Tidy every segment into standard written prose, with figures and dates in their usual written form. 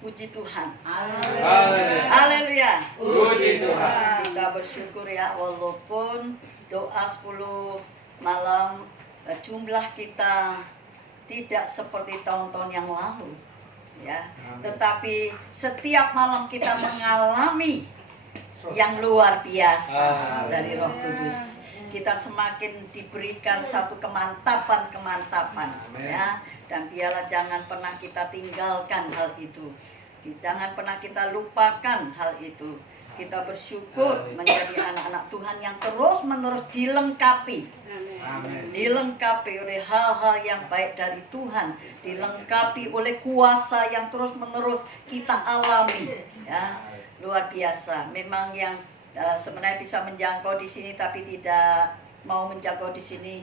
Puji Tuhan. Haleluya. Puji Tuhan. Kita bersyukur ya, walaupun doa 10 malam jumlah kita tidak seperti tahun-tahun yang lalu ya. Tetapi setiap malam kita mengalami yang luar biasa dari Roh Kudus. Kita semakin diberikan satu kemantapan ya. Dan biarlah jangan pernah kita tinggalkan hal itu. Jangan pernah kita lupakan hal itu. Kita bersyukur menjadi anak-anak Tuhan yang terus-menerus dilengkapi. Dilengkapi oleh hal-hal yang baik dari Tuhan. Dilengkapi oleh kuasa yang terus-menerus kita alami. Ya, luar biasa. Memang yang sebenarnya bisa menjangkau di sini tapi tidak mau menjangkau di sini,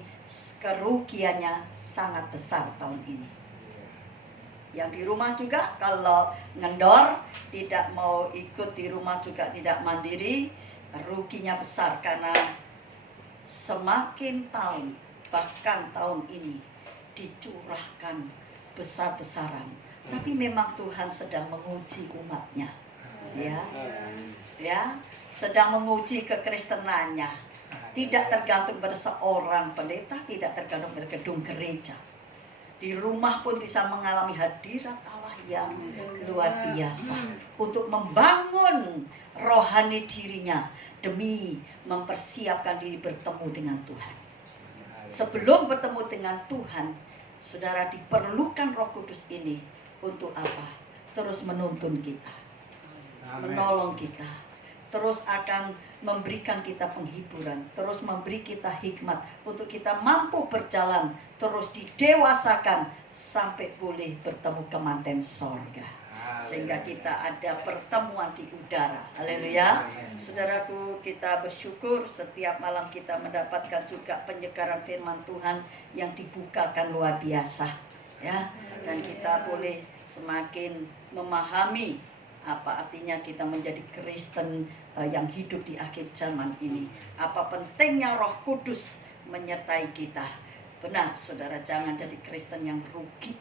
kerugiannya sangat besar tahun ini. Yang di rumah juga kalau ngendor, tidak mau ikut di rumah juga tidak mandiri, ruginya besar karena semakin tahun, bahkan tahun ini dicurahkan besar-besaran. Tapi memang Tuhan sedang menguji umatnya, ya, sedang menguji kekristenannya. Tidak tergantung pada seorang pendeta, tidak tergantung pada gedung gereja. Di rumah pun bisa mengalami hadirat Allah yang luar biasa untuk membangun rohani dirinya demi mempersiapkan diri bertemu dengan Tuhan. Sebelum bertemu dengan Tuhan, saudara, diperlukan Roh Kudus ini untuk apa? Terus menuntun kita, menolong kita, terus akan memberikan kita penghiburan, terus memberi kita hikmat untuk kita mampu berjalan, terus didewasakan sampai boleh bertemu kemanten sorga, sehingga kita ada pertemuan di udara. Haleluya. Saudaraku, kita bersyukur setiap malam kita mendapatkan juga penyegaran firman Tuhan yang dibukakan luar biasa ya, dan kita boleh semakin memahami apa artinya kita menjadi Kristen yang hidup di akhir zaman ini. Apa pentingnya Roh Kudus menyertai kita. Benar, saudara, jangan jadi Kristen yang rugi.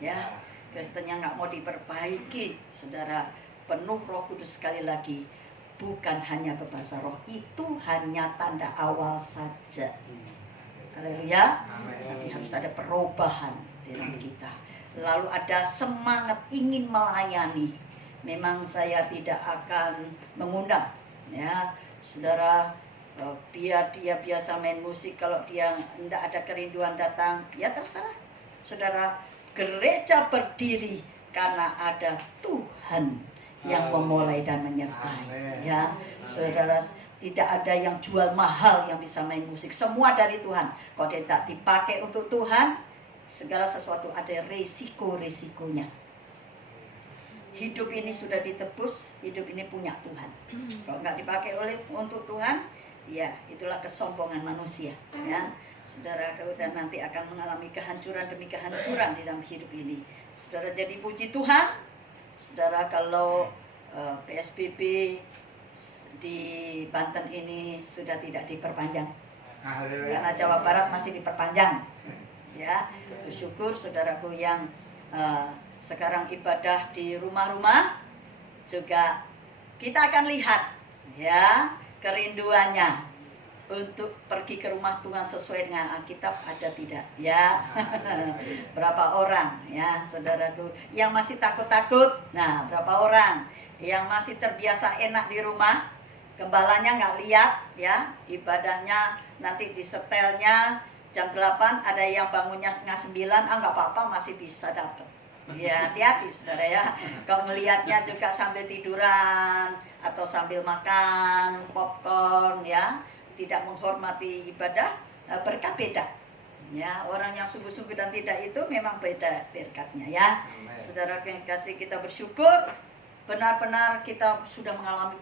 Ya, Kristen yang nggak mau diperbaiki. Saudara, penuh Roh Kudus sekali lagi. Bukan hanya berbahasa roh, itu hanya tanda awal saja. Haleluya. Tapi harus ada perubahan dalam kita. Lalu ada semangat ingin melayani. Memang saya tidak akan mengundang ya saudara, biar dia biasa main musik, kalau dia tidak ada kerinduan datang, ya terserah saudara. Gereja berdiri karena ada Tuhan yang memulai dan menyertai. Ya saudara, tidak ada yang jual mahal yang bisa main musik, semua dari Tuhan. Kalau dia tak dipakai untuk Tuhan, segala sesuatu ada resiko-resikonya. Hidup ini sudah ditebus, hidup ini punya Tuhan. Kalau nggak dipakai untuk Tuhan, ya itulah kesombongan manusia. Ya, saudara, dan nanti akan mengalami kehancuran demi kehancuran di dalam hidup ini. Saudara, jadi puji Tuhan, saudara, kalau PSBB di Banten ini sudah tidak diperpanjang, karena Jawa Barat masih diperpanjang. Ya, bersyukur saudaraku yang sekarang ibadah di rumah-rumah juga kita akan lihat ya kerinduannya untuk pergi ke rumah Tuhan sesuai dengan Alkitab ada tidak ya. Berapa orang ya saudaraku yang masih takut-takut? Nah, berapa orang yang masih terbiasa enak di rumah, gembalanya nggak lihat ya, ibadahnya nanti di setelnya jam 8, ada yang bangunnya setengah 9, nggak apa-apa, masih bisa dapat. Ya, hati-hati saudara ya. Kalau melihatnya juga sambil tiduran atau sambil makan popcorn ya, tidak menghormati ibadah, berkat beda. Ya, orang yang sungguh-sungguh dan tidak itu memang beda berkatnya ya. Saudara yang kasih, kita bersyukur benar-benar kita sudah mengalami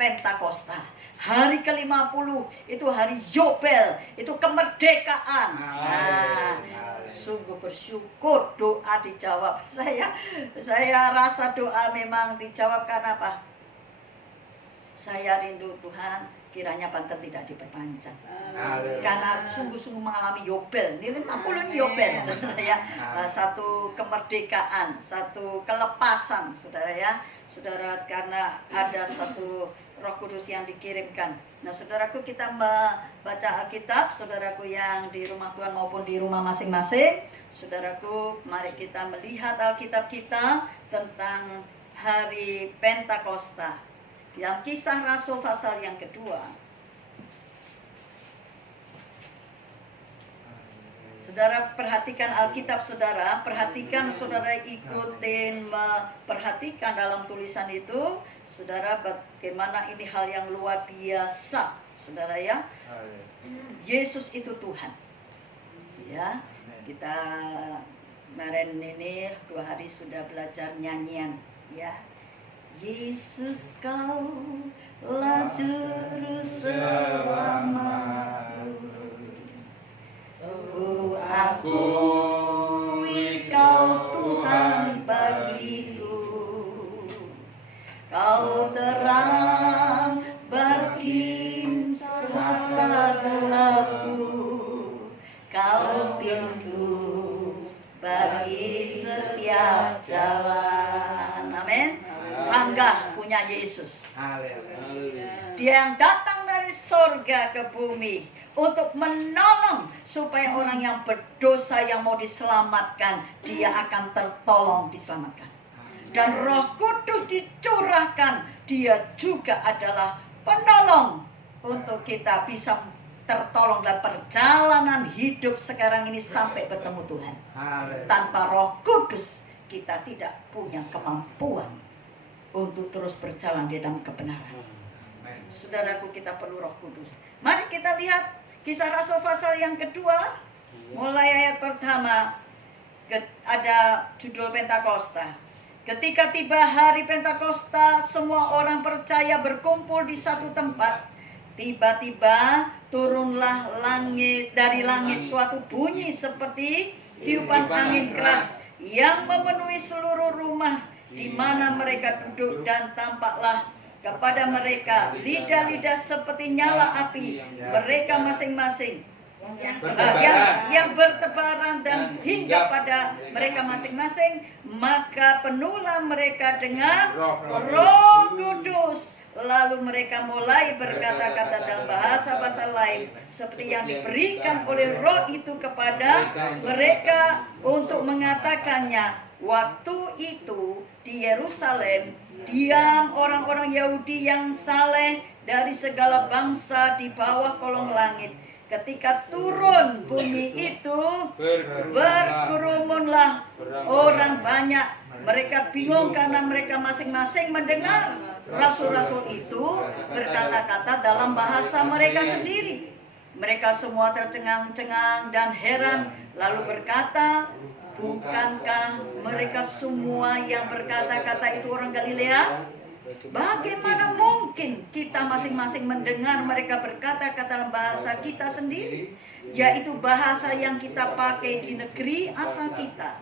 Pentakosta. Hari ke-50 itu hari Yobel, itu kemerdekaan. Nah, sungguh bersyukur doa dijawab. Saya rasa doa memang dijawab karena apa? Saya rindu Tuhan, kiranya Banten tidak diperpanjang. Haleluya. Karena sungguh-sungguh mengalami Yobel, ini 50 Yobel, saudara ya. Satu kemerdekaan, satu kelepasan, saudara ya. Saudara, karena ada satu Roh Kudus yang dikirimkan. Nah, saudaraku, kita membaca Alkitab, saudaraku yang di rumah Tuhan maupun di rumah masing-masing. Saudaraku, mari kita melihat Alkitab kita tentang hari Pentakosta. Yang Kisah Rasul pasal yang kedua. Saudara perhatikan Alkitab saudara, perhatikan saudara ikutin, perhatikan dalam tulisan itu, saudara bagaimana ini hal yang luar biasa, saudara ya. Yesus itu Tuhan. Ya, kita kemarin ini 2 hari sudah belajar nyanyian, ya. Yesus kaulah juru selamatku, akui kau Tuhan bagiku, kau terang bagi semasa gelapku, kau pintu bagi setiap jalan. Amin. Bangga punya Yesus. Dia yang datang dari sorga ke bumi untuk menolong supaya orang yang berdosa yang mau diselamatkan, dia akan tertolong diselamatkan. Dan Roh Kudus dicurahkan, dia juga adalah penolong untuk kita bisa tertolong dalam perjalanan hidup sekarang ini sampai bertemu Tuhan. Tanpa Roh Kudus kita tidak punya kemampuan untuk terus berjalan di dalam kebenaran. Saudaraku, kita perlu Roh Kudus. Mari kita lihat Kisah Rasul pasal yang kedua, mulai ayat pertama. Ada judul Pentakosta. Ketika tiba hari Pentakosta, semua orang percaya berkumpul di satu tempat. Tiba-tiba turunlah dari langit suatu bunyi seperti tiupan angin keras yang memenuhi seluruh rumah di mana mereka duduk, dan tampaklah kepada mereka lidah-lidah seperti nyala api. Mereka masing-masing yang bertebaran dan hingga pada mereka masing-masing, maka penuhlah mereka dengan Roh Kudus. Lalu mereka mulai berkata-kata dalam bahasa-bahasa lain seperti yang diberikan oleh Roh itu kepada mereka untuk mengatakannya. Waktu itu di Yerusalem diam orang-orang Yahudi yang saleh dari segala bangsa di bawah kolong langit. Ketika turun bunyi itu, berkerumunlah orang banyak. Mereka bingung karena mereka masing-masing mendengar rasul-rasul itu berkata-kata dalam bahasa mereka sendiri. Mereka semua tercengang-cengang dan heran, lalu berkata, bukankah mereka semua yang berkata-kata itu orang Galilea? Bagaimana mungkin kita masing-masing mendengar mereka berkata-kata dalam bahasa kita sendiri, yaitu bahasa yang kita pakai di negeri asal kita.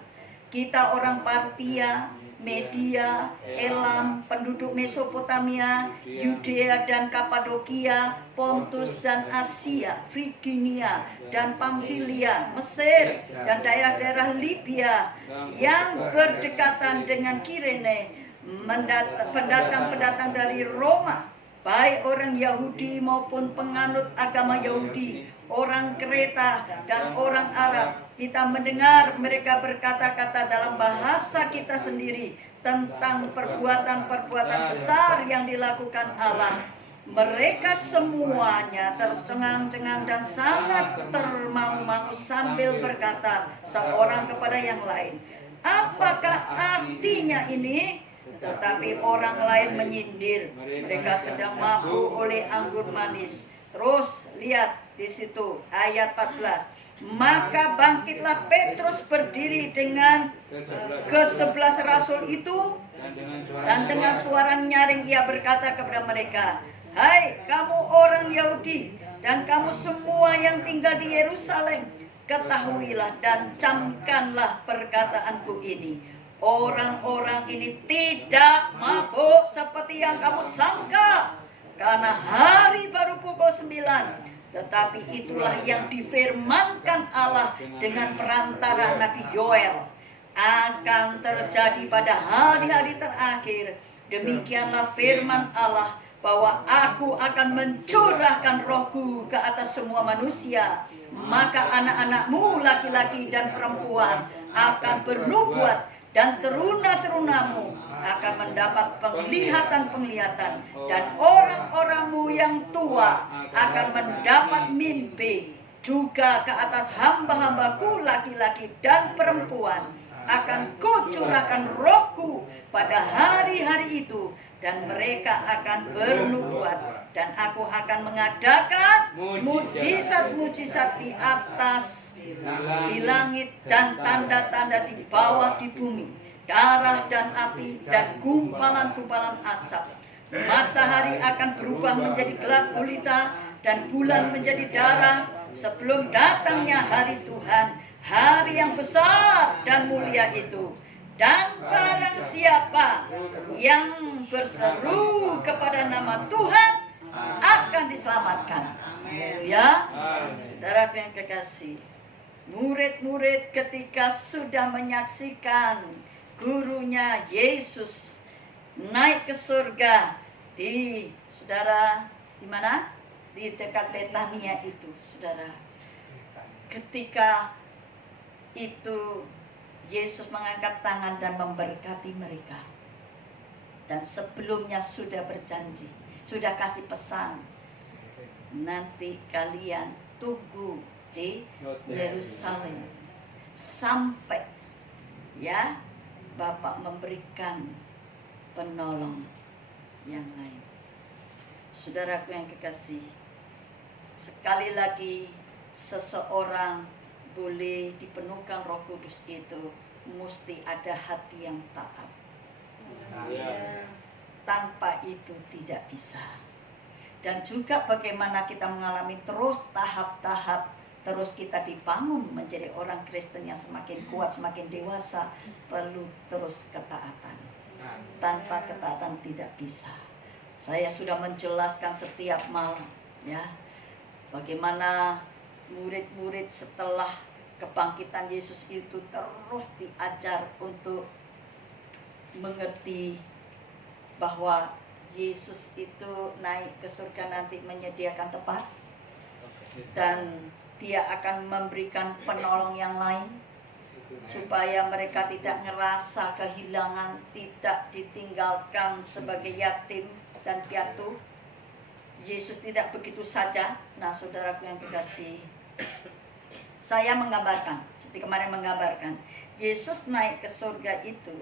Kita orang Partia, Media, Elam, penduduk Mesopotamia, Yudea dan Kapadokia, Pontus dan Asia, Friginia dan Pamfilia, Mesir dan daerah-daerah Libya yang berdekatan dengan Kirene, pendatang-pendatang dari Roma, baik orang Yahudi maupun penganut agama Yahudi, orang Kreta dan orang Arab. Kita mendengar mereka berkata-kata dalam bahasa kita sendiri tentang perbuatan-perbuatan besar yang dilakukan Allah. Mereka semuanya tercengang-cengang dan sangat termangu-mangu sambil berkata seorang kepada yang lain, apakah artinya ini? Tetapi orang lain menyindir, mereka sedang mabuk oleh anggur manis. Terus lihat di situ ayat 14. Maka bangkitlah Petrus berdiri dengan ke-11 rasul itu, dan dengan suara nyaring ia berkata kepada mereka, hai kamu orang Yahudi dan kamu semua yang tinggal di Yerusalem, ketahuilah dan camkanlah perkataanku ini. Orang-orang ini tidak mabuk seperti yang kamu sangka. karena hari baru pukul 9. Tetapi itulah yang difirmankan Allah dengan perantara Nabi Yoel akan terjadi pada hari-hari terakhir. Demikianlah firman Allah, bahwa aku akan mencurahkan rohku ke atas semua manusia. Maka anak-anakmu laki-laki dan perempuan akan bernubuat, dan teruna-terunamu akan mendapat penglihatan-penglihatan, dan orang-orangmu yang tua akan mendapat mimpi. Juga ke atas hamba-hambaku laki-laki dan perempuan akan kucurahkan rohku pada hari-hari itu, dan mereka akan bernubuat, dan aku akan mengadakan mujizat-mujizat di atas, di langit, dan tanda-tanda di bawah di bumi, darah dan api dan gumpalan-gumpalan asap. Matahari akan berubah menjadi gelap gulita, dan bulan menjadi darah, sebelum datangnya hari Tuhan, hari yang besar dan mulia itu. Dan barang siapa yang berseru kepada nama Tuhan akan diselamatkan. Ya, saudara yang kekasih, murid-murid ketika sudah menyaksikan gurunya Yesus naik ke surga di, saudara, di mana? Di dekat Betania itu, saudara. Ketika itu Yesus mengangkat tangan dan memberkati mereka. Dan sebelumnya sudah berjanji, sudah kasih pesan, nanti kalian tunggu di Yerusalem sampai ya Bapak memberikan penolong yang lain. Saudaraku yang kekasih, sekali lagi seseorang boleh dipenuhkan Roh Kudus itu mesti ada hati yang taat. Tanpa itu tidak bisa. Dan juga bagaimana kita mengalami terus tahap-tahap, terus kita dibangun menjadi orang Kristen yang semakin kuat, semakin dewasa, perlu terus ketaatan. Tanpa ketaatan tidak bisa. Saya sudah menjelaskan setiap malam, ya, bagaimana murid-murid setelah kebangkitan Yesus itu terus diajar untuk mengerti bahwa Yesus itu naik ke surga nanti menyediakan tempat, dan Dia akan memberikan penolong yang lain supaya mereka tidak ngerasa kehilangan, tidak ditinggalkan sebagai yatim dan piatu. Yesus tidak begitu saja. Nah, saudaraku yang kekasih, saya menggambarkan, seperti kemarin menggambarkan, Yesus naik ke surga itu,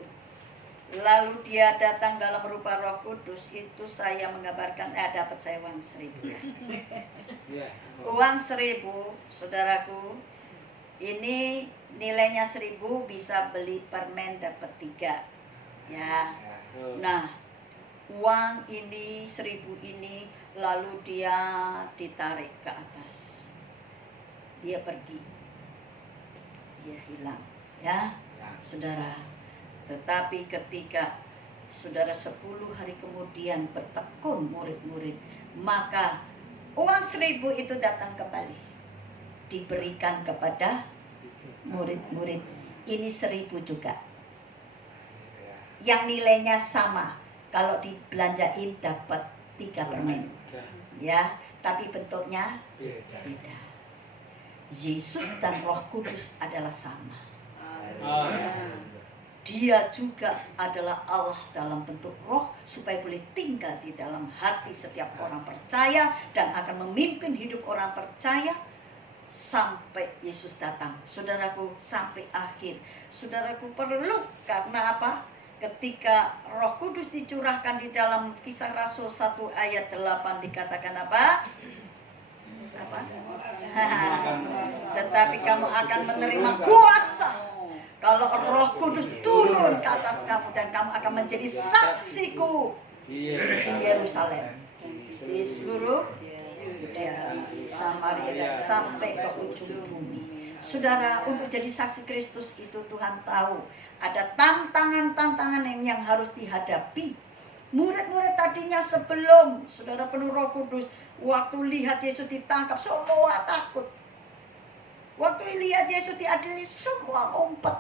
lalu Dia datang dalam rupa Roh Kudus, itu saya menggambarkan, dapat saya uang 1.000. Uang 1.000, saudaraku, ini nilainya 1.000, bisa beli permen dapat 3. Ya. Nah, uang ini 1.000 ini lalu dia ditarik ke atas. Dia pergi. Dia hilang, ya, saudara. Tetapi ketika saudara 10 hari kemudian bertekun murid-murid, maka uang 1.000 itu datang kembali, diberikan kepada murid-murid. Ini 1.000 juga, yang nilainya sama. Kalau dibelanjain dapat 3 permen, ya, tapi bentuknya beda. Yesus dan Roh Kudus adalah sama. Dia juga adalah Allah dalam bentuk roh, supaya boleh tinggal di dalam hati setiap orang percaya dan akan memimpin hidup orang percaya sampai Yesus datang. Saudaraku, sampai akhir. Saudaraku perlu, karena apa? Ketika Roh Kudus dicurahkan di dalam Kisah Rasul 1 ayat 8 dikatakan apa? Tetapi kamu akan menerima kuasa kalau Roh Kudus turun ke atas kamu, dan kamu akan menjadi saksiku di Yerusalem, di seluruh Yudea, Samaria, dan sampai ke ujung bumi. Saudara, untuk jadi saksi Kristus itu Tuhan tahu ada tantangan-tantangan yang harus dihadapi. Murid-murid tadinya sebelum saudara penuh Roh Kudus, waktu lihat Yesus ditangkap, semua takut. Waktu lihat Yesus diadili, semua ngumpet.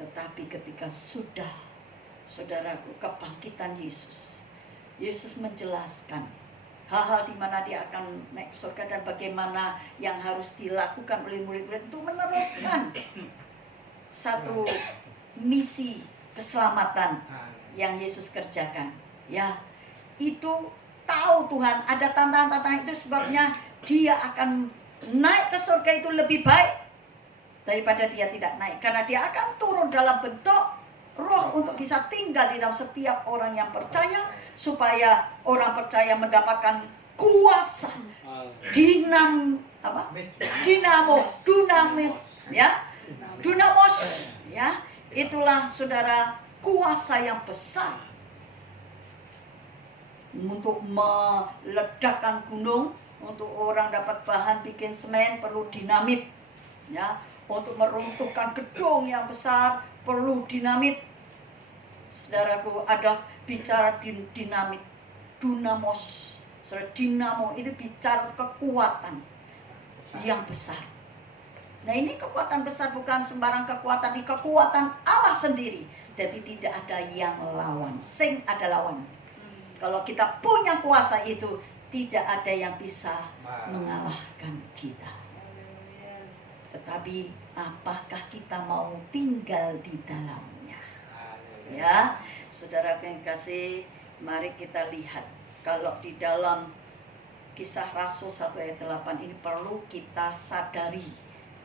Tetapi ketika sudah, saudaraku, kebangkitan Yesus, Yesus menjelaskan hal-hal di mana dia akan naik ke surga dan bagaimana yang harus dilakukan oleh murid-murid untuk meneruskan satu misi keselamatan yang Yesus kerjakan. Ya, itu tahu Tuhan ada tantangan-tantangan, itu sebabnya dia akan naik ke surga itu lebih baik daripada dia tidak naik, karena dia akan turun dalam bentuk Roh untuk bisa tinggal di dalam setiap orang yang percaya, supaya orang percaya mendapatkan kuasa dinamos, ya, itulah saudara kuasa yang besar untuk meledakkan gunung. Untuk orang dapat bahan bikin semen perlu dinamit, ya. Untuk meruntuhkan gedung yang besar perlu dinamit. Saudaraku, ada bicara dinamit, dunamos, dinamo itu bicara kekuatan yang besar. Nah, ini kekuatan besar bukan sembarang kekuatan, ini kekuatan Allah sendiri. Jadi tidak ada yang lawan, sing ada lawan. Kalau kita punya kuasa itu, tidak ada yang bisa mengalahkan kita. Tetapi apakah kita mau tinggal di dalamnya? Ya, saudara yang kasih, mari kita lihat. Kalau di dalam Kisah Rasul 1 ayat 8 ini perlu kita sadari,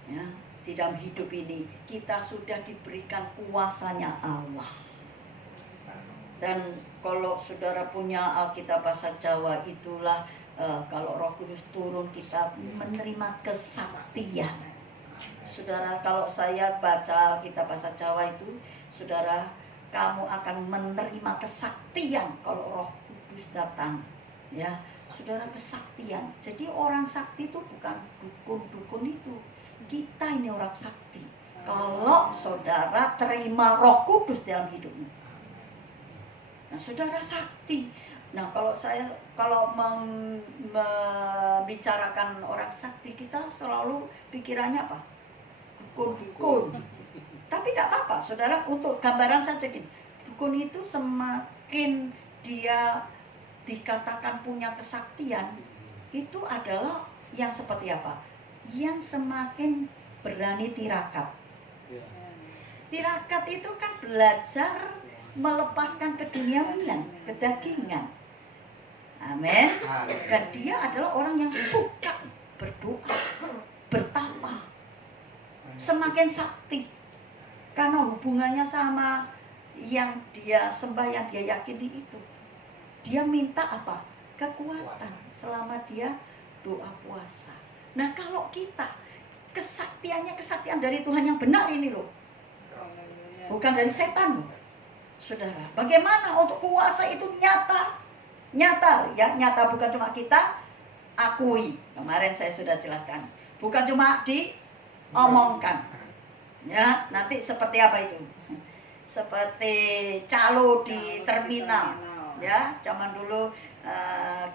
ya, di dalam hidup ini kita sudah diberikan kuasanya Allah. Dan kalau saudara punya Alkitab bahasa Jawa, itulah kalau Roh Kudus turun kita menerima kesaktian. Saudara, kalau saya baca Alkitab bahasa Jawa itu, saudara, kamu akan menerima kesaktian kalau Roh Kudus datang. Ya, saudara, kesaktian. Jadi orang sakti itu bukan dukun-dukun itu. Kita ini orang sakti. Kalau saudara terima Roh Kudus dalam hidupmu. Nah, saudara sakti. Nah, kalau membicarakan orang sakti, kita selalu pikirannya apa? Dukun-dukun. Tapi tidak apa-apa, saudara, untuk gambaran saja gini. Dukun itu semakin dia dikatakan punya kesaktian, itu adalah yang seperti apa? Yang semakin berani tirakat. Tirakat itu kan belajar melepaskan keduniawian, kedagingan. Amin. Dan dia adalah orang yang suka berdoa, bertapa, semakin sakti, karena hubungannya sama yang dia sembah, yang dia yakini itu. Dia minta apa? Kekuatan selama dia doa puasa. Nah, kalau kita kesaktiannya kesaktian dari Tuhan yang benar ini loh, bukan dari setan loh. Saudara, bagaimana untuk kuasa itu nyata ya, nyata bukan cuma kita akui. Kemarin saya sudah jelaskan, bukan cuma diomongkan. Ya, nanti seperti apa itu? Seperti calo di terminal. Ya, zaman dulu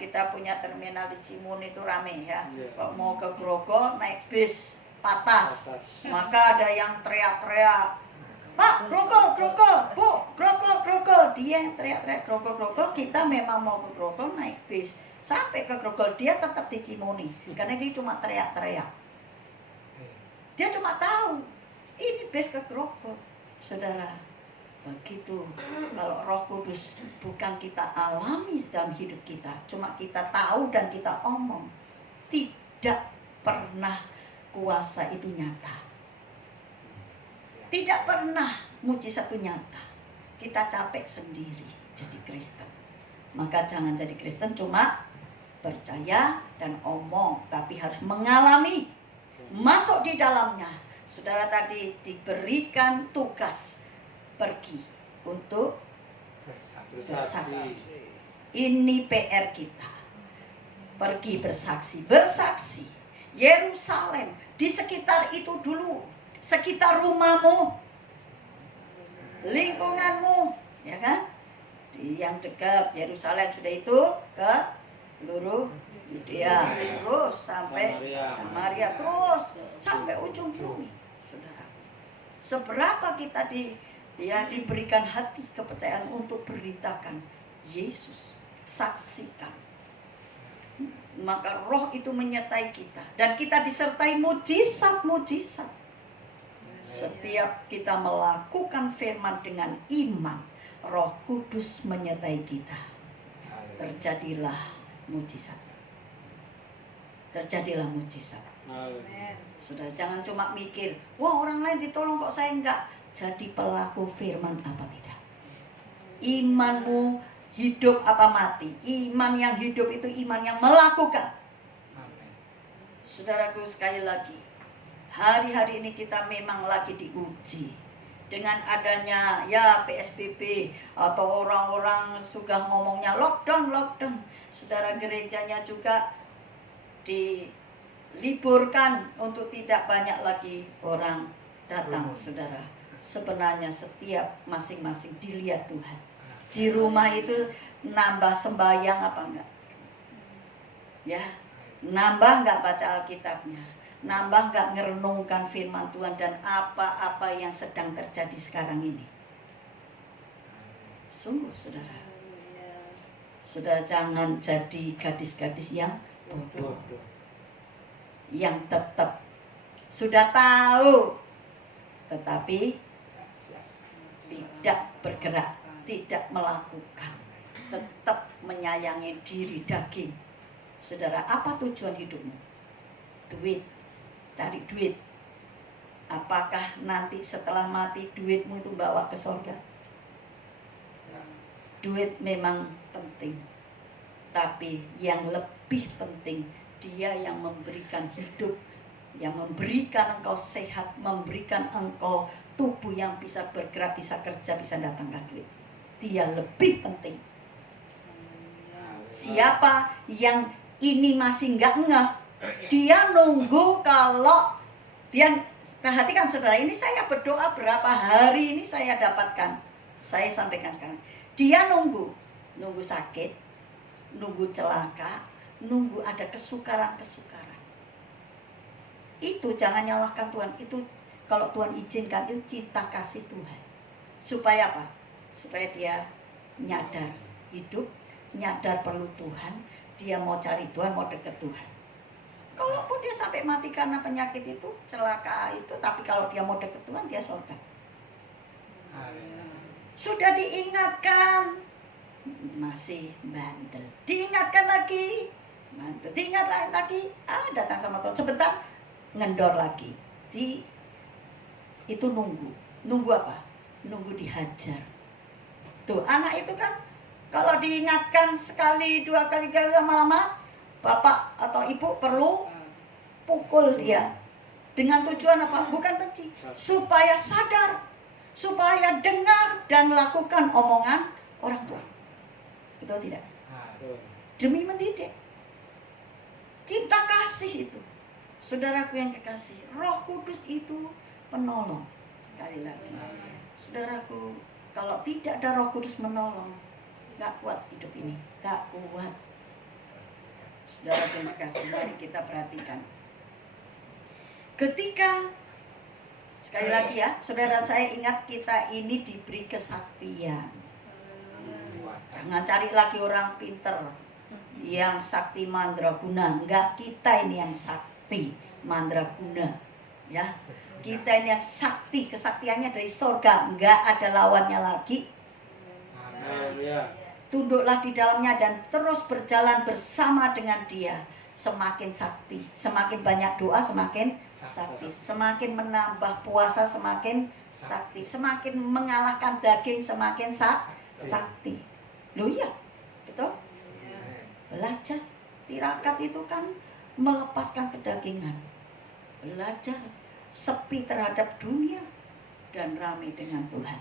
kita punya terminal di Cimun itu rame ya. Kalau mau ke Grogol naik bis patas, maka ada yang teriak-teriak, Pak, Grogol, Bu, Grogol. Dia yang teriak-teriak Grogol. Kita memang mau ke Grogol naik bis. Sampai ke Grogol, dia tetap di Cimuni. Karena dia cuma teriak-teriak. Dia cuma tahu, ini bis ke Grogol. Saudara, begitu. Kalau Roh Kudus bukan kita alami dalam hidup kita, cuma kita tahu dan kita omong. Tidak pernah kuasa itu nyata. Tidak pernah mujizat itu nyata. Kita capek sendiri jadi Kristen. Maka jangan jadi Kristen cuma percaya dan omong, tapi harus mengalami, masuk di dalamnya. Saudara tadi diberikan tugas pergi untuk bersaksi. Ini PR kita. Pergi bersaksi. Yerusalem, di sekitar itu dulu. Sekitar rumahmu, lingkunganmu, ya kan? yang dekat Yerusalem, sudah itu ke seluruh Yudea, terus sampai Samaria, terus sampai ujung bumi. Saudara, seberapa kita diberikan hati kepercayaan untuk beritakan Yesus, saksikan, maka Roh itu menyertai kita dan kita disertai mujizat-mujizat. Setiap kita melakukan firman dengan iman, Roh Kudus menyertai kita. Terjadilah mujizat. Terjadilah mujizat. Saudara, jangan cuma mikir, wah orang lain ditolong kok saya enggak. Jadi pelaku firman apa tidak? Imanmu hidup apa mati? Iman yang hidup itu iman yang melakukan. Saudaraku, sekali lagi, hari-hari ini kita memang lagi diuji dengan adanya ya PSBB atau orang-orang sudah ngomongnya lockdown. Saudara, gerejanya juga diliburkan untuk tidak banyak lagi orang datang. Saudara, sebenarnya setiap masing-masing dilihat Tuhan. Di rumah itu nambah sembahyang apa enggak? Ya, nambah enggak baca Alkitabnya? Nambah enggak ngerenungkan firman Tuhan dan apa-apa yang sedang terjadi sekarang ini? Sungguh, saudara. Saudara, jangan jadi gadis-gadis yang bodoh, yang tetap sudah tahu tetapi tidak bergerak, tidak melakukan, tetap menyayangi diri daging. Saudara, apa tujuan hidupmu? Duit, cari duit. Apakah nanti setelah mati duitmu itu bawa ke surga? Duit memang penting, tapi yang lebih penting, Dia yang memberikan hidup, yang memberikan engkau sehat, memberikan engkau tubuh yang bisa bergerak, bisa kerja, bisa datangkan duit. Dia lebih penting. Siapa yang ini masih enggak ngeh, dia nunggu kalau dia, perhatikan saudara, ini saya berdoa berapa hari ini saya dapatkan, saya sampaikan sekarang. Dia nunggu sakit, nunggu celaka, nunggu ada kesukaran-kesukaran. Itu jangan nyalahkan Tuhan. Itu kalau Tuhan izinkan, itu cinta kasih Tuhan. Supaya apa? Supaya dia nyadar hidup, nyadar perlu Tuhan, dia mau cari Tuhan, mau dekat Tuhan. Kalaupun dia sampai mati karena penyakit itu, celaka itu, tapi kalau dia mau dekat Tuhan, dia surga. Sudah diingatkan, masih bandel. Diingatkan lagi, mantul. Diingat lagi, datang sama Tuhan sebentar, ngendor lagi. Itu nunggu apa? Nunggu dihajar. Tuh, anak itu kan kalau diingatkan sekali, dua kali, lama-lama bapak atau ibu perlu pukul dia. Dengan tujuan apa? Bukan benci, supaya sadar, supaya dengar dan lakukan omongan orang tua. Betul tidak? Demi mendidik. Cinta kasih itu. Saudaraku yang kekasih, Roh Kudus itu penolong. Sekali lagi, saudaraku, kalau tidak ada Roh Kudus menolong, gak kuat hidup ini, gak kuat. Saudaraku yang kekasih, mari kita perhatikan. Ketika, sekali lagi ya, saudara, saya ingat kita ini diberi kesaktian. Jangan cari lagi orang pinter yang sakti mandraguna. Enggak, kita ini yang sakti mandraguna, ya. Kita ini yang sakti, kesaktiannya dari surga, enggak ada lawannya lagi. Tunduklah di dalamnya dan terus berjalan bersama dengan Dia. Semakin sakti, semakin banyak doa, semakin sakti. Semakin menambah puasa, semakin sakti. Semakin mengalahkan daging, semakin sakti. Loh iya, betul? Belajar tirakat itu kan melepaskan kedagingan. Belajar sepi terhadap dunia dan ramai dengan Tuhan.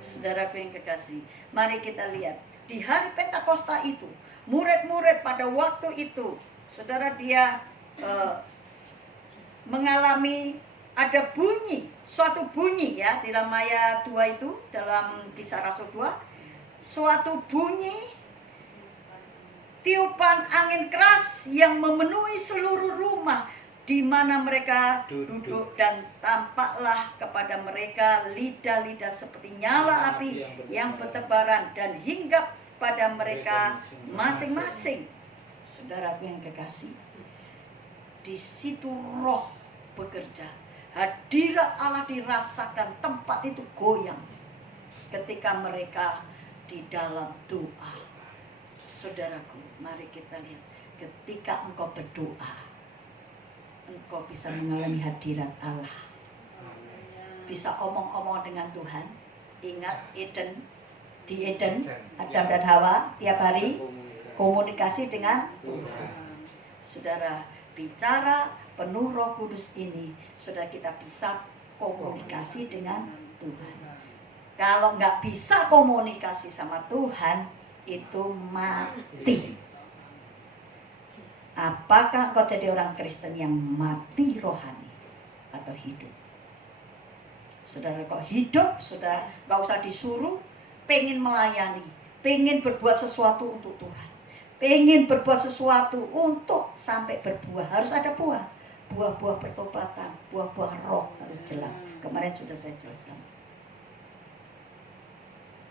Saudaraku yang kekasih, mari kita lihat di hari Pentakosta itu, murid-murid pada waktu itu, saudara, dia mengalami ada bunyi, suatu bunyi ya, dalam ayat 2 itu, dalam Kisah Rasul 2, suatu bunyi tiupan angin keras yang memenuhi seluruh rumah di mana mereka duduk, dan tampaklah kepada mereka lidah-lidah seperti nyala api yang bertebaran dan hinggap pada mereka masing-masing. Saudaraku yang kekasih, di situ roh bekerja, hadirat Allah dirasakan, tempat itu goyang ketika mereka di dalam doa. Saudaraku, mari kita lihat, ketika engkau berdoa, engkau bisa mengalami hadirat Allah. Bisa omong-omong dengan Tuhan. Ingat Eden, di Eden, Adam dan Hawa tiap hari komunikasi dengan Tuhan. Saudara, bicara penuh Roh Kudus ini, saudara, kita bisa komunikasi dengan Tuhan. Kalau nggak bisa komunikasi sama Tuhan, itu mati. Apakah kau jadi orang Kristen yang mati rohani atau hidup? Saudara, kau hidup, saudara, nggak usah disuruh, pengen melayani, pengen berbuat sesuatu untuk Tuhan, pengen berbuat sesuatu untuk sampai berbuah, harus ada buah, buah-buah pertobatan, buah-buah roh harus jelas. Kemarin sudah saya jelaskan.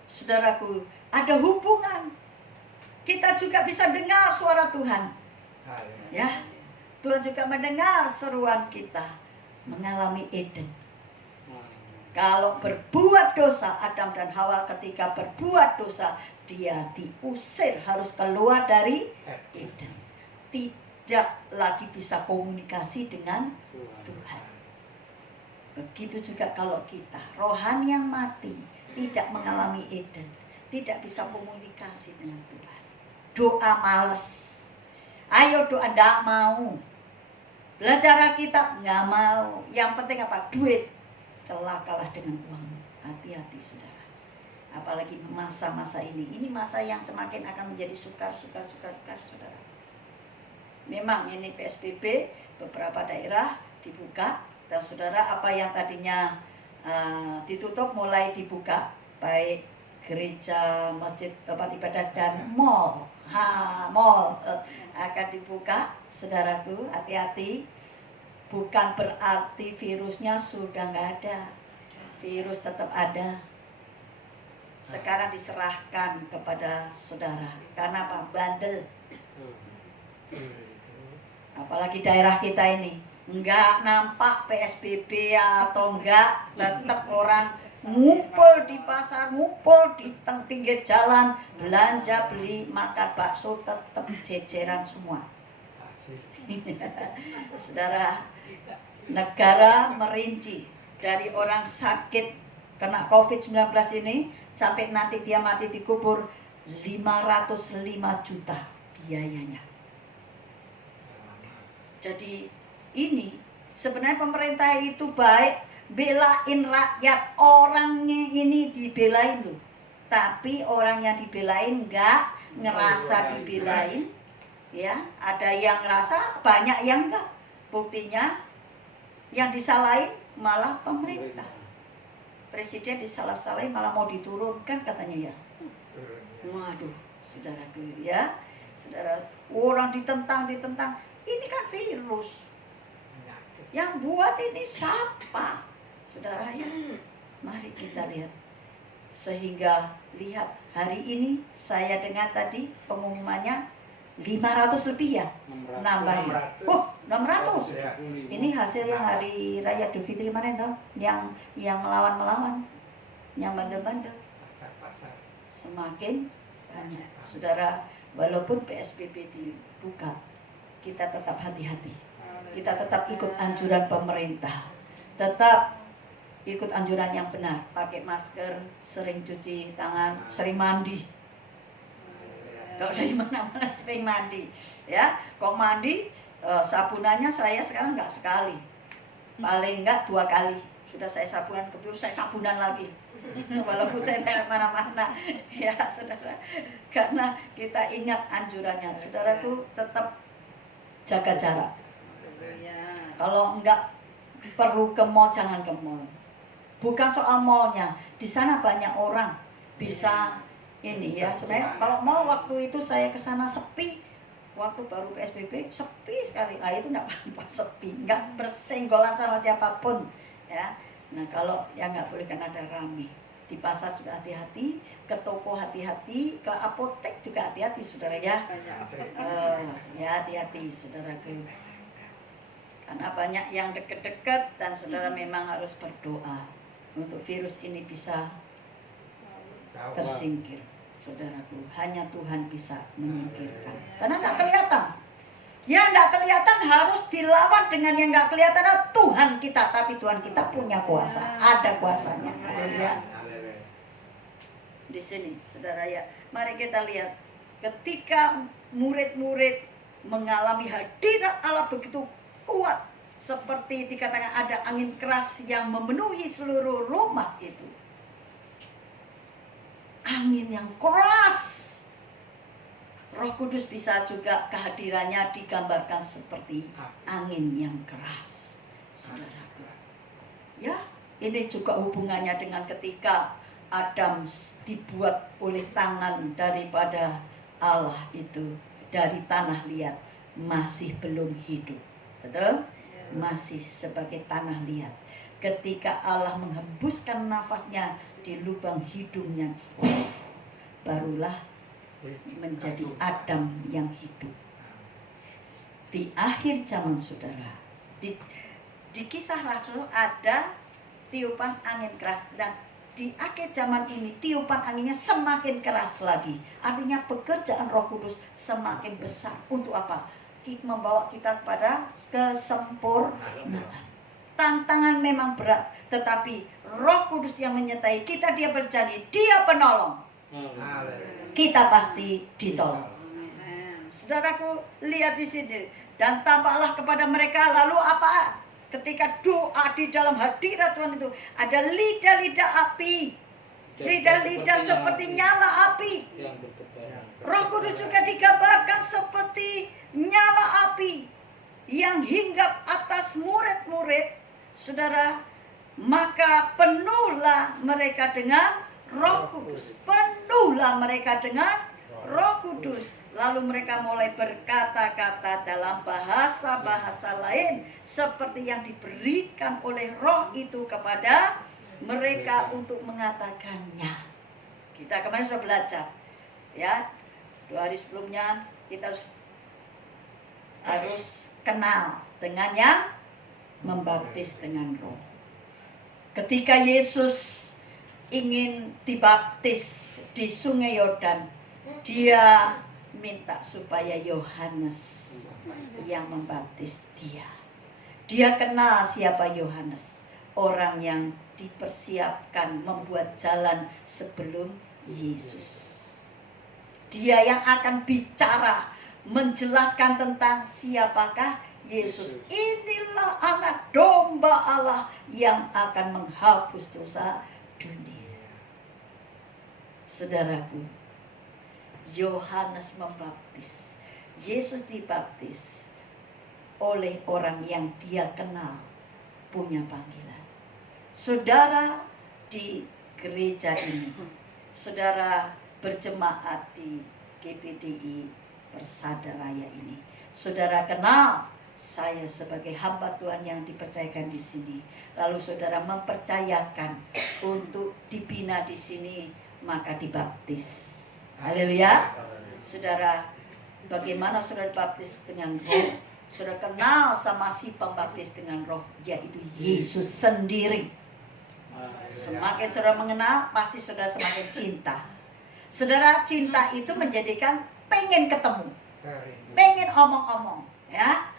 Saudaraku, ada hubungan. Kita juga bisa dengar suara Tuhan. Ya, Tuhan juga mendengar seruan kita, mengalami Eden. Kalau berbuat dosa, Adam dan Hawa ketika berbuat dosa, dia diusir, harus keluar dari Eden. Tidak lagi bisa komunikasi dengan Tuhan. Begitu juga kalau kita, rohani yang mati, tidak mengalami Eden, tidak bisa komunikasi dengan Tuhan. Doa males. Ayo doa, enggak mau. Belajar Alkitab, enggak mau. Yang penting apa? Duit. Celakalah dengan uang. Hati-hati saudara. Apalagi masa-masa ini. Ini masa yang semakin akan menjadi sukar saudara. Memang ini PSBB, beberapa daerah dibuka. Dan saudara, apa yang tadinya ditutup mulai dibuka, baik gereja, masjid, tempat ibadah, dan mall. Mall akan dibuka. Saudaraku, hati-hati. Bukan berarti virusnya sudah nggak ada. Virus tetap ada. Sekarang diserahkan kepada saudara. Karena apa? Bandel. Apalagi daerah kita ini, nggak nampak PSBB atau enggak, tetap orang ngumpul di pasar, ngumpul di pinggir jalan, belanja, beli, makan bakso, tetap jejeran semua. Saudara, negara merinci dari orang sakit kena COVID-19 ini sampai nanti dia mati dikubur 505 juta biayanya. Jadi ini sebenarnya pemerintah itu baik, belain rakyat, orangnya ini dibelain loh. Tapi orang yang dibelain enggak ngerasa dibelain. Ya, ada yang ngerasa, banyak yang enggak. Buktinya yang disalahin malah pemerintah. Presiden disalah-salahin malah mau diturunkan katanya ya. Waduh, saudaraku ya. Saudara, orang ditentang. Ini kan virus. Yang buat ini siapa? Saudara ya, mari kita lihat. Sehingga lihat hari ini saya dengar tadi pengumumannya 500 lebih ya, nambah. Oh, 600. Ini hasil yang hari raya Idul Fitri kemarin tau, yang melawan, yang bandel-bandel. Semakin banyak. Saudara, walaupun PSBB dibuka, kita tetap hati-hati. Kita tetap ikut anjuran pemerintah. Tetap ikut anjuran yang benar. Pakai masker, sering cuci tangan, sering mandi. Kalau dari mana-mana sering mandi, ya. Kok mandi, sabunannya saya sekarang nggak sekali, paling nggak 2 kali. Sudah saya sabunan keburu, saya sabunan lagi. Walaupun saya dari mana-mana, ya saudara. Karena kita ingat anjurannya, saudaraku, tetap jaga jarak. Kalau nggak perlu ke mall, jangan ke mall. Bukan soal mallnya, di sana banyak orang bisa ini ya. Sebenarnya kalau mau waktu itu saya ke sana sepi, waktu baru PSBB sepi sekali. Itu enggak apa-apa, sepi, enggak bersenggolan sama siapapun ya. Nah kalau yang nggak boleh kan ada rame. Di pasar juga hati-hati, ke toko hati-hati, ke apotek juga hati-hati saudara ya. Ya hati-hati saudaraku. Karena banyak yang deket-deket dan saudara memang harus berdoa untuk virus ini bisa tersingkir. Saudaraku, hanya Tuhan bisa menyingkirkan. Karena tidak kelihatan. Yang tidak kelihatan harus dilawan dengan yang nggak kelihatan adalah Tuhan kita. Tapi Tuhan kita punya kuasa, ada kuasanya. Haleluya. Di sini, saudara ya, mari kita lihat ketika murid-murid mengalami hadirat Allah begitu kuat, seperti dikatakan ada angin keras yang memenuhi seluruh rumah itu. Angin yang keras. Roh Kudus bisa juga kehadirannya digambarkan seperti angin yang keras. Saudaraku. Ya, ini juga hubungannya dengan ketika Adam dibuat oleh tangan daripada Allah itu dari tanah liat, masih belum hidup. Betul? Masih sebagai tanah liat. Ketika Allah menghembuskan nafasnya di lubang hidungnya, barulah menjadi Adam yang hidup. Di akhir zaman saudara, di kisah Rasul ada tiupan angin keras, dan di akhir zaman ini tiupan anginnya semakin keras lagi. Artinya pekerjaan Roh Kudus semakin besar. Untuk apa? Membawa kita kepada kesempurnaan. Tantangan memang berat, tetapi Roh Kudus yang menyertai kita, dia berjanji, dia penolong. Kita pasti ditolong. Saudaraku, lihat di sini. Dan tampaklah kepada mereka, lalu apa? Ketika doa di dalam hadirat Tuhan itu, ada lidah-lidah api. Lidah-lidah seperti nyala api. Roh Kudus juga digambarkan seperti nyala api yang hinggap atas murid-murid. Saudara, maka penuhlah mereka dengan Roh Kudus. Penuhlah mereka dengan Roh Kudus. Lalu mereka mulai berkata-kata dalam bahasa-bahasa lain seperti yang diberikan oleh Roh itu kepada mereka untuk mengatakannya. Kita kemarin sudah belajar, ya, 2 hari sebelumnya kita harus kenal dengan yang membaptis dengan Roh. Ketika Yesus ingin dibaptis di Sungai Yordan, dia minta supaya Yohanes yang membaptis dia. Dia kenal siapa Yohanes, orang yang dipersiapkan membuat jalan sebelum Yesus. Dia yang akan bicara, menjelaskan tentang siapakah Yesus. Inilah anak domba Allah yang akan menghapus dosa dunia. Saudaraku, Yohanes membaptis, Yesus dibaptis oleh orang yang dia kenal, punya panggilan. Saudara di gereja ini, saudara berjemaat di GPDI Persada Raya ini, saudara kenal saya sebagai hamba Tuhan yang dipercayakan di sini. Lalu saudara mempercayakan untuk dibina di sini, maka dibaptis. Haleluya. Saudara, bagaimana saudara dibaptis dengan Roh? Saudara kenal sama si pembaptis dengan Roh, yaitu Yesus sendiri. Semakin saudara mengenal, pasti saudara semakin cinta. Saudara, cinta itu menjadikan pengen ketemu, pengen omong-omong, ya.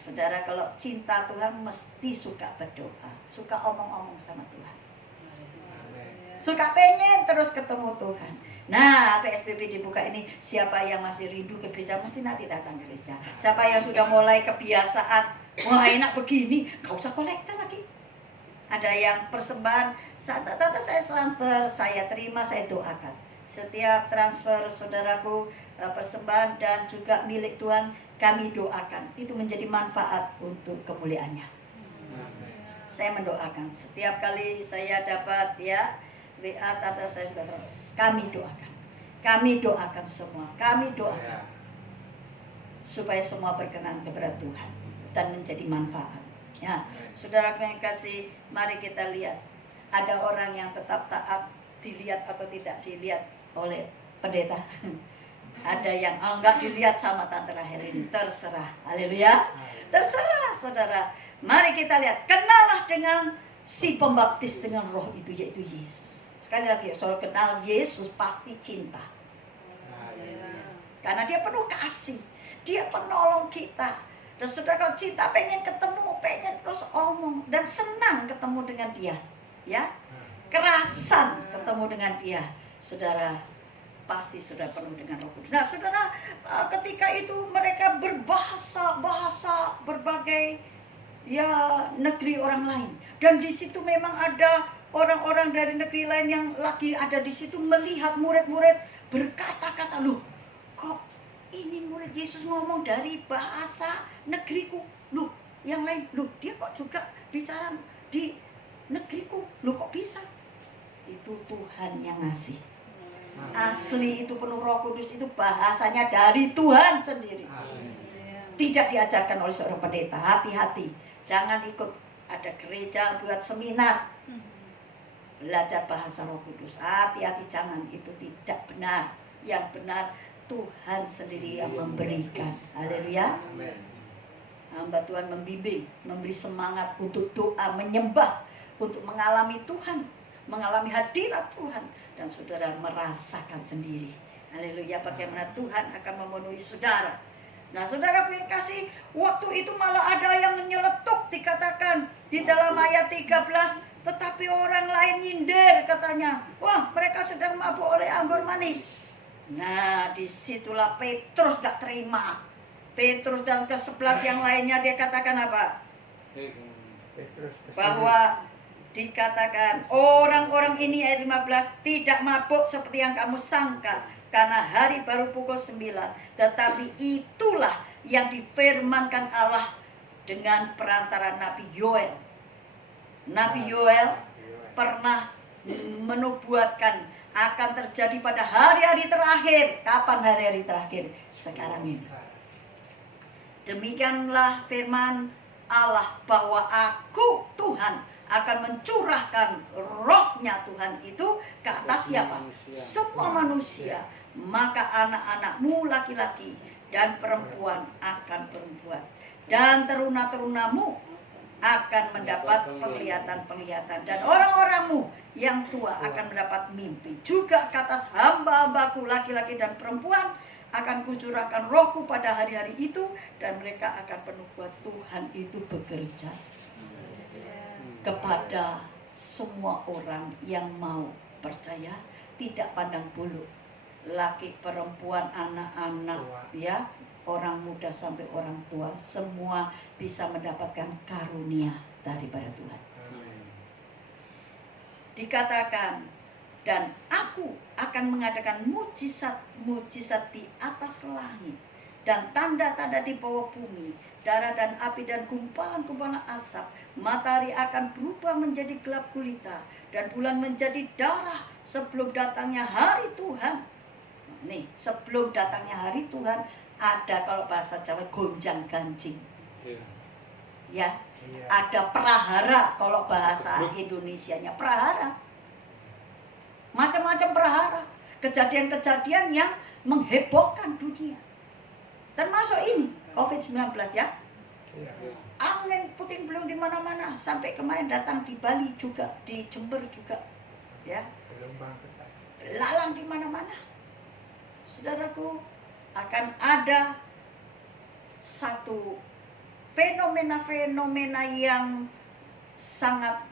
Saudara, kalau cinta Tuhan mesti suka berdoa, suka omong-omong sama Tuhan, suka pengen terus ketemu Tuhan. Nah, PSBB dibuka ini, siapa yang masih rindu ke gereja mesti nanti datang ke gereja. Siapa yang sudah mulai kebiasaan, wah enak begini, gak usah kolekta lagi. Ada yang persembahan, tante saya transfer, saya terima, saya doakan. Setiap transfer saudaraku, persembahan dan juga milik Tuhan, kami doakan. Itu menjadi manfaat untuk kemuliaannya. Saya mendoakan. Setiap kali saya dapat ya WA tante saya juga terus, kami doakan. Kami doakan semua, kami doakan supaya semua berkenan kepada Tuhan dan menjadi manfaat. Ya, saudara yang kasih, mari kita lihat. Ada orang yang tetap taat, dilihat atau tidak dilihat oleh pendeta. Ada yang enggak dilihat sama Tante Rahel ini, terserah. Haleluya. Terserah saudara. Mari kita lihat, kenallah dengan si pembaptis dengan roh itu, yaitu Yesus. Sekali lagi, saudara kenal Yesus pasti cinta. Karena dia penuh kasih, dia penolong kita. Dan saudara kalau cinta pengen ketemu, pengen terus omong dan senang ketemu dengan dia, ya, kerasan ketemu dengan dia, saudara pasti sudah penuh dengan Roh Kudus. Nah, saudara, ketika itu mereka berbahasa berbagai ya negeri orang lain, dan di situ memang ada orang-orang dari negeri lain yang lagi ada di situ melihat murid-murid berkata-kata, loh, kok ini murid Yesus ngomong dari bahasa negeriku, loh, yang lain, loh, dia kok juga bicara di negeriku, loh, kok bisa? Itu Tuhan yang ngasih. Asli itu penuh Roh Kudus, itu bahasanya dari Tuhan sendiri. Tidak diajarkan oleh seorang pendeta. Hati-hati, jangan ikut ada gereja buat seminar belajar bahasa Roh Kudus. Hati-hati, jangan, itu tidak benar. Yang benar Tuhan sendiri yang memberikan. Haleluya. Hamba Tuhan membimbing, memberi semangat untuk doa, menyembah, untuk mengalami Tuhan, mengalami hadirat Tuhan, dan saudara merasakan sendiri. Haleluya, bagaimana Tuhan akan memenuhi saudara. Nah, saudara punya kasih, waktu itu malah ada yang menyeletuk, dikatakan di dalam ayat 13, tetapi orang lain nyindir, katanya, wah, mereka sedang mabuk oleh anggur manis. Nah, disitulah Petrus gak terima. Petrus dan ke-11 yang lainnya, dia katakan apa? Bahwa dikatakan orang-orang ini ayat 15 tidak mabuk seperti yang kamu sangka, karena hari baru pukul 9. Tetapi itulah yang difirmankan Allah dengan perantara Nabi Yoel. Nabi Yoel pernah menubuatkan akan terjadi pada hari-hari terakhir. Kapan hari-hari terakhir? Sekarang ini. Demikianlah firman Allah, bahwa aku Tuhan akan mencurahkan rohnya Tuhan itu ke atas siapa? Semua manusia. Maka anak-anakmu laki-laki dan perempuan akan berbuat, dan teruna-terunamu akan mendapat penglihatan-penglihatan, dan orang-orangmu yang tua akan mendapat mimpi. Juga ke atas hamba-hambaku laki-laki dan perempuan akan kucurahkan rohku pada hari-hari itu, dan mereka akan penuh buat Tuhan itu bekerja kepada semua orang yang mau percaya, tidak pandang bulu, laki, perempuan, anak-anak, ya, orang muda sampai orang tua, semua bisa mendapatkan karunia daripada Tuhan. Dikatakan, dan aku akan mengadakan mujizat-mujizat di atas langit, dan tanda-tanda di bawah bumi, darah dan api dan gumpalan-gumpalan asap. Matahari akan berubah menjadi gelap gulita, dan bulan menjadi darah sebelum datangnya hari Tuhan. Nih, sebelum datangnya hari Tuhan, ada, kalau bahasa Jawa, gonjang ganjing. Ya, ada prahara, kalau bahasa Indonesianya prahara. Macam-macam prahara, kejadian-kejadian yang menghebohkan dunia. Termasuk ini, COVID-19, ya. Angin puting beliung di mana-mana, sampai kemarin datang di Bali juga, di Jember juga, ya. Lalang di mana-mana. Saudaraku, akan ada satu fenomena-fenomena yang sangat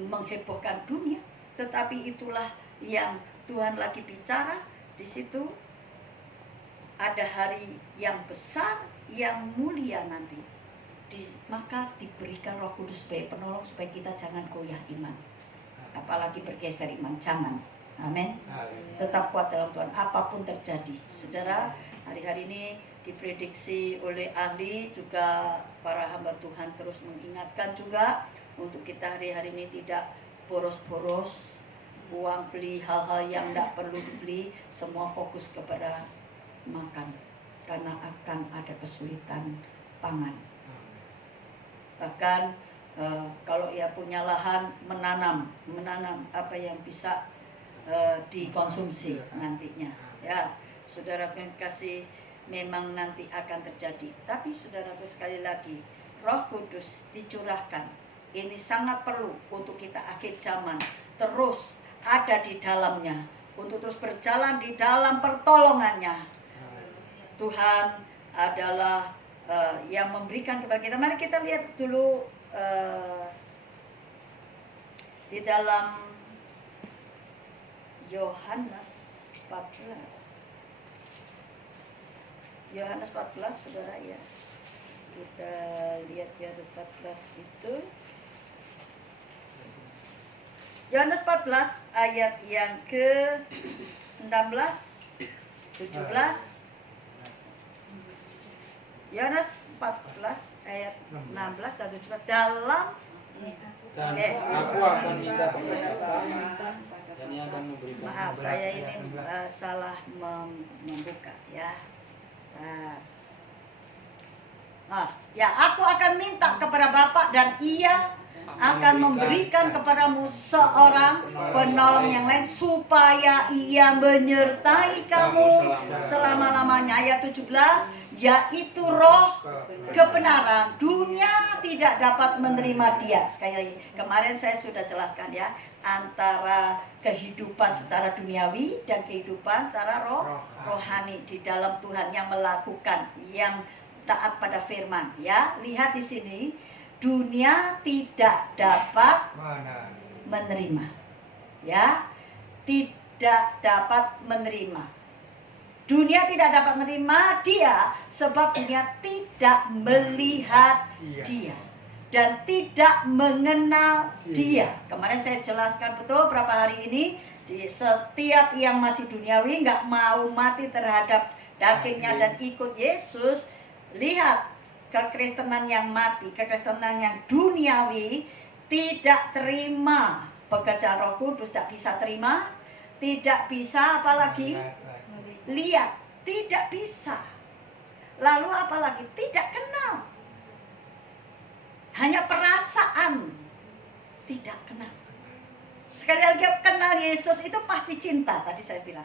menghebohkan dunia. Tetapi itulah yang Tuhan lagi bicara di situ. Ada hari yang besar, yang mulia nanti. Maka diberikan Roh Kudus sebagai penolong supaya kita jangan goyah iman. Apalagi bergeser iman, jangan. Amin. Tetap kuat dalam Tuhan, apapun terjadi. Saudara, hari-hari ini diprediksi oleh ahli, juga para hamba Tuhan terus mengingatkan juga untuk kita hari-hari ini tidak boros-boros uang beli hal-hal yang tidak perlu dibeli, semua fokus kepada makan, karena akan ada kesulitan pangan. Bahkan kalau ia punya lahan, menanam apa yang bisa dikonsumsi nantinya. Ya, saudara kasih, memang nanti akan terjadi. Tapi saudaraku, sekali lagi, Roh Kudus dicurahkan. Ini sangat perlu untuk kita akhir zaman terus ada di dalamnya, untuk terus berjalan di dalam pertolongannya. Tuhan adalah yang memberikan kepada kita. Mari kita lihat dulu di dalam Yohanes 14. Yohanes 14, saudara ya. Kita lihat Yohanes 14 itu. Yohanes 14 ayat yang ke-16, 17. Yohanes 14 ayat 16 dan 17. Dalam aku akan minta kepada Bapa dan Ia akan memberikan. Maaf, saya ini salah membuka ya. Ya, aku akan minta kepada Bapa dan Ia akan memberikan kepadamu seorang penolong yang lain, supaya Ia menyertai kamu selama-lamanya. Ayat 17, yaitu Roh kebenaran. Dunia tidak dapat menerima Dia. Sekali lagi, kemarin saya sudah jelaskan ya, antara kehidupan secara duniawi dan kehidupan secara rohani di dalam Tuhan, yang melakukan, yang taat pada firman ya. Lihat di sini, dunia tidak dapat menerima ya, tidak dapat menerima. Dunia tidak dapat menerima Dia sebab dunia tidak melihat Dia dan tidak mengenal Dia. Kemarin saya jelaskan betul berapa hari ini, di setiap yang masih duniawi, nggak mau mati terhadap dagingnya dan ikut Yesus. Lihat, kekristenan yang mati, kekristenan yang duniawi, tidak terima pekerjaan Roh Kudus, tidak bisa terima, tidak bisa apalagi lihat, tidak bisa. Lalu apalagi tidak kenal, hanya perasaan, tidak kenal. Sekali lagi, kenal Yesus itu pasti cinta, tadi saya bilang.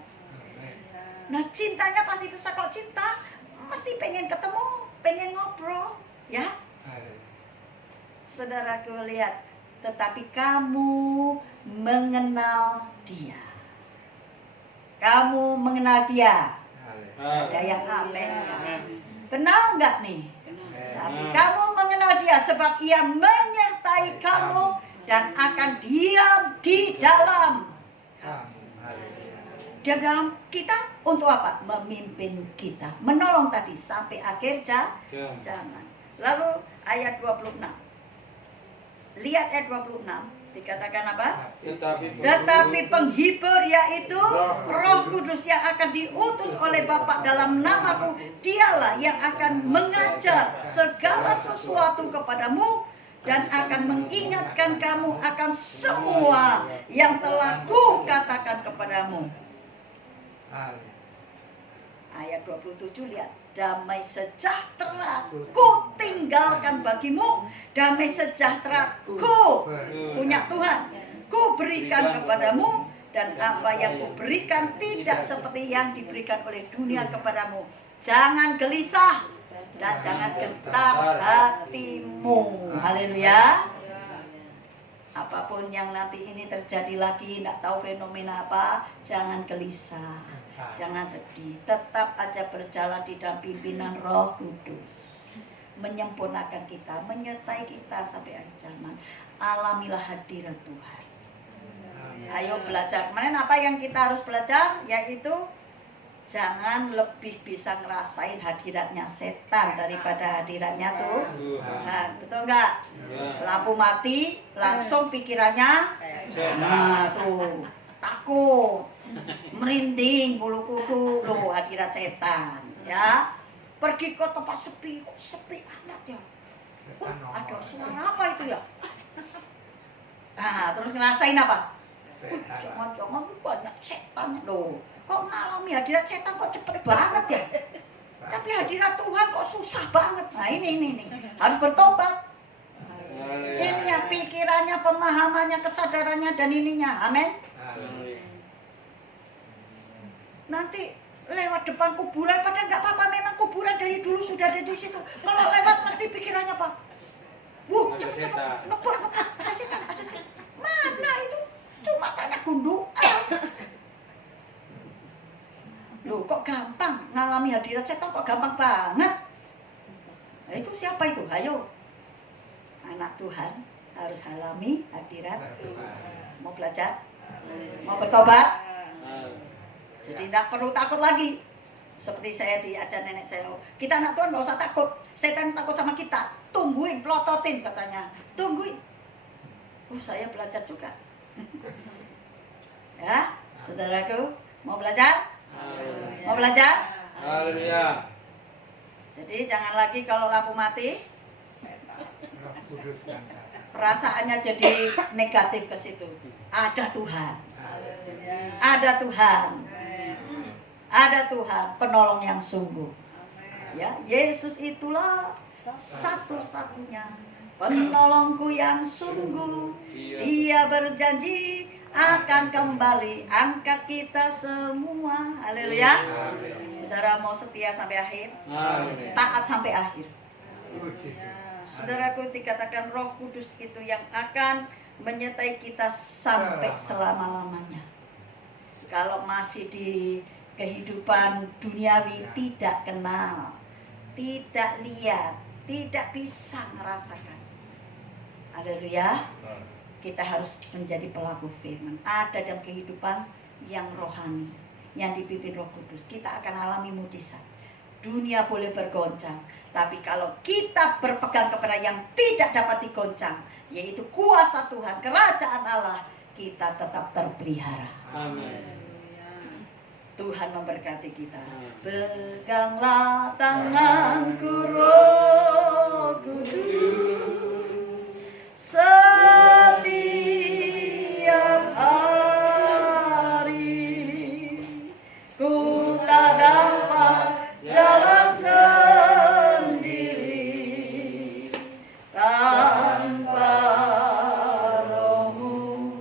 Nah, cintanya pasti bisa. Kalau cinta mesti pengen ketemu, pengen ngobrol, ya. Saudaraku, lihat, tetapi kamu mengenal Dia. Kamu mengenal Dia. Ada yang amin ya. Kenal nggak nih? Tapi kamu mengenal Dia sebab Ia menyertai kamu dan akan diam di dalam. Diam dalam kita untuk apa? Memimpin kita, menolong tadi sampai akhir zaman. Lalu ayat 26. Lihat ayat 26, dikatakan apa? Tetapi penghibur, yaitu Roh Kudus yang akan diutus oleh Bapa dalam namaku, Dialah yang akan mengajar segala sesuatu kepadamu dan akan mengingatkan kamu akan semua yang telah kukatakan kepadamu. Ayat 27, lihat. Damai sejahtera ku tinggalkan bagimu, damai sejahtera ku punya Tuhan, ku berikan kepadamu, dan apa yang ku berikan tidak seperti yang diberikan oleh dunia kepadamu. Jangan gelisah dan jangan gentar hatimu. Haleluya. Apapun yang nanti ini terjadi lagi, tidak tahu fenomena apa, jangan gelisah, jangan sedih. Tetap aja berjalan di dalam pimpinan Roh Kudus, menyempurnakan kita, menyertai kita sampai akhir zaman. Alamilah hadirat Tuhan. Ayo belajar. Kemarin apa yang kita harus belajar? Yaitu jangan lebih bisa ngerasain hadiratnya setan daripada hadiratnya Tuhan. Betul nggak? Lampu mati, langsung pikirannya tuh takut, merinding bulu kudu, loh hadirat setan ya. Pergi ke tempat sepi, kok sepi amat ya, ada suara apa itu ya? Nah, terus ngerasain apa? Jangan-jangan banyak setan loh. Kok ngalami hadirat setan kok cepet banget ya? Tapi hadirat Tuhan kok susah banget. Nah ini harus bertobat. Ini ya pikirannya, pemahamannya, kesadarannya dan ininya. Amin. Nanti lewat depan kuburan, padahal nggak apa-apa, memang kuburan dari dulu sudah ada di situ. Kalau lewat mesti pikirannya apa? Cepet-cepet ngebor, ada setan. Mana itu? Cuma tanah gundukan. Loh kok gampang ngalami hadirat setan, kok gampang banget. Nah, itu siapa itu? Ayo, anak Tuhan harus alami hadirat. Mau belajar? Mau bertobat? Jadi tidak perlu takut lagi. Seperti saya diajar nenek saya, kita anak Tuhan nggak usah takut. Setan takut sama kita. Tungguin, pelototin katanya. Tungguin. Saya belajar juga. Ya, saudaraku, mau belajar? Mau belajar? Haleluya. Jadi jangan lagi kalau lampu mati, perasaannya jadi negatif ke situ. Ada Tuhan. Ada Tuhan. Ada Tuhan, penolong yang sungguh. Ya, Yesus itulah satu-satunya penolongku yang sungguh. Dia berjanji akan kembali angkat kita semua. Haleluya. Saudara mau setia sampai akhir? Taat sampai akhir. Saudaraku, dikatakan Roh Kudus itu yang akan menyertai kita sampai selama-lamanya. Kalau masih di kehidupan duniawi, tidak kenal, tidak lihat, tidak bisa merasakan. Haleluya. Kita harus menjadi pelaku firman. Ada dalam kehidupan yang rohani, yang dipimpin Roh Kudus. Kita akan alami mujizat. Dunia boleh bergoncang, tapi kalau kita berpegang kepada yang tidak dapat digoncang, yaitu kuasa Tuhan, kerajaan Allah, kita tetap terpelihara. Amin. Tuhan memberkati kita. Peganglah tanganku, Roh Kudus, setiap hari. Ku tak dapat jalan sendiri tanpa Roh-Mu.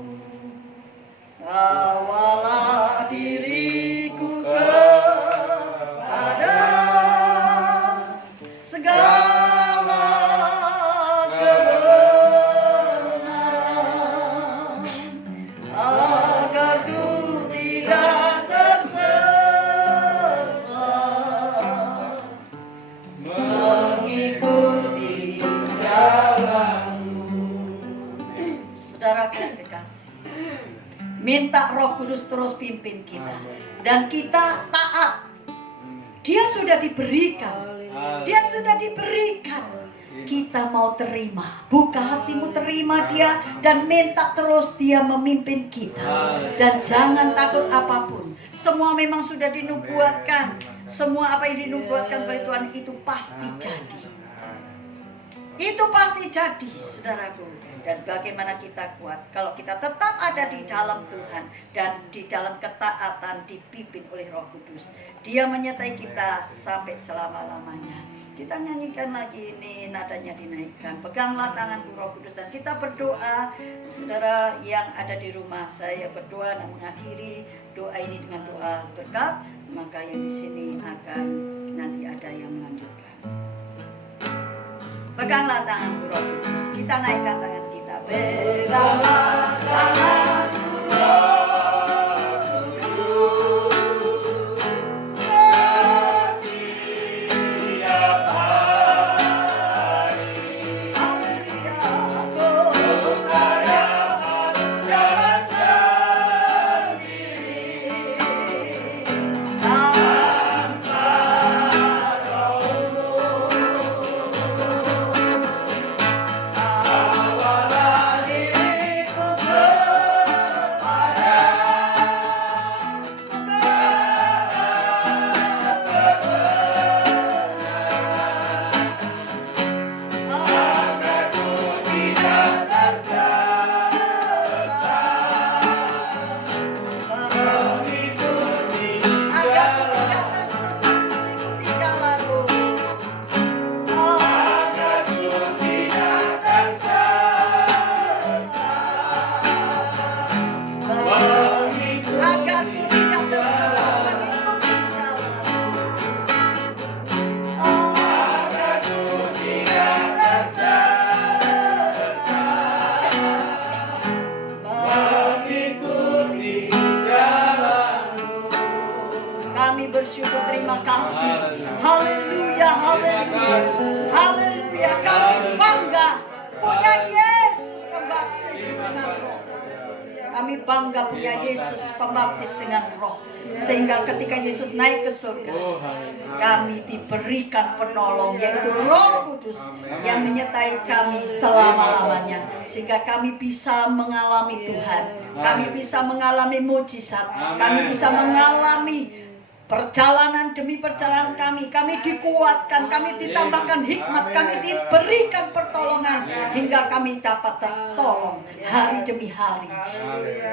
Kawalah diriku kepada segala kebenaran, agar ku tidak tersesat, mengikuti jalanmu. Saudara yang dikasih, minta Roh Kudus terus pimpin kita. Dan kita taat. Dia sudah diberikan. Dia sudah diberikan. Kita mau terima. Buka hatimu, terima dia. Dan minta terus dia memimpin kita. Dan jangan takut apapun. Semua memang sudah dinubuatkan. Semua apa yang dinubuatkan oleh Tuhan itu pasti jadi. Itu pasti jadi, saudaraku. Dan bagaimana kita kuat kalau kita tetap ada di dalam Tuhan dan di dalam ketaatan dipimpin oleh Roh Kudus. Dia menyertai kita sampai selama-lamanya. Kita nyanyikan lagi ini, nadanya dinaikkan. Peganglah tanganku Roh Kudus, dan kita berdoa. Saudara yang ada di rumah, saya berdoa dan mengakhiri doa ini dengan doa berkat. Maka yang di sini akan nanti ada yang melanjutkan. Peganglah tanganku Roh Kudus. Kita naikkan tangan kita. Peganglah tanganku Roh Kudus, setiap hari. Aku tak dapat jalan sendiri tanpa Roh-Mu. bersyukur, terima kasih. Haleluya, haleluya, haleluya. Kami bangga punya Yesus pembaptis dengan roh. Kami bangga punya Yesus pembaptis dengan roh. Sehingga ketika Yesus naik ke surga, kami diberikan penolong, yaitu Roh Kudus yang menyertai kami selama-lamanya. Sehingga kami bisa mengalami Tuhan, kami bisa mengalami mujizat, kami bisa mengalami perjalanan demi perjalanan kami dikuatkan, kami ditambahkan hikmat, kami diberikan pertolongan hingga kami dapat tertolong hari demi hari.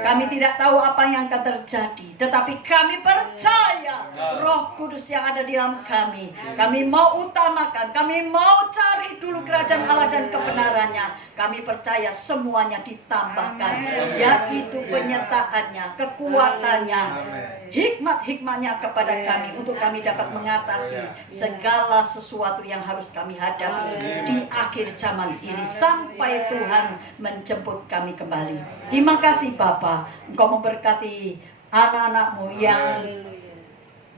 Kami tidak tahu apa yang akan terjadi, tetapi kami percaya Roh Kudus yang ada di dalam kami. Kami mau utamakan, kami mau cari dulu kerajaan Allah dan kebenarannya. Kami percaya semuanya ditambahkan, yaitu penyertaannya, kekuatannya, hikmat-hikmatnya kepada kami untuk kami dapat mengatasi segala sesuatu yang harus kami hadapi di akhir zaman ini sampai Tuhan menjemput kami kembali. Terima kasih Bapa, Engkau memberkati anak-anakmu yang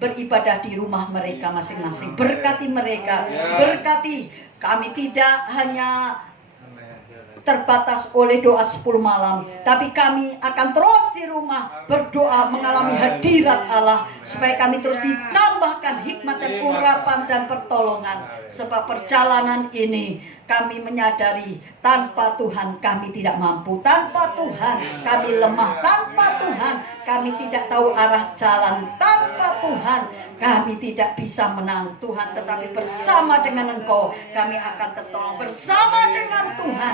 beribadah di rumah mereka masing-masing. Berkati mereka, berkati kami tidak hanya terbatas oleh doa 10 malam, tapi kami akan terus di rumah berdoa mengalami hadirat Allah, supaya kami terus ditambahkan hikmat dan urapan dan pertolongan. Sebab perjalanan ini kami menyadari tanpa Tuhan kami tidak mampu, tanpa Tuhan kami lemah, tanpa Tuhan kami tidak tahu arah jalan, tanpa Tuhan kami tidak bisa menang Tuhan. Tetapi bersama dengan Engkau kami akan tertolong, bersama dengan Tuhan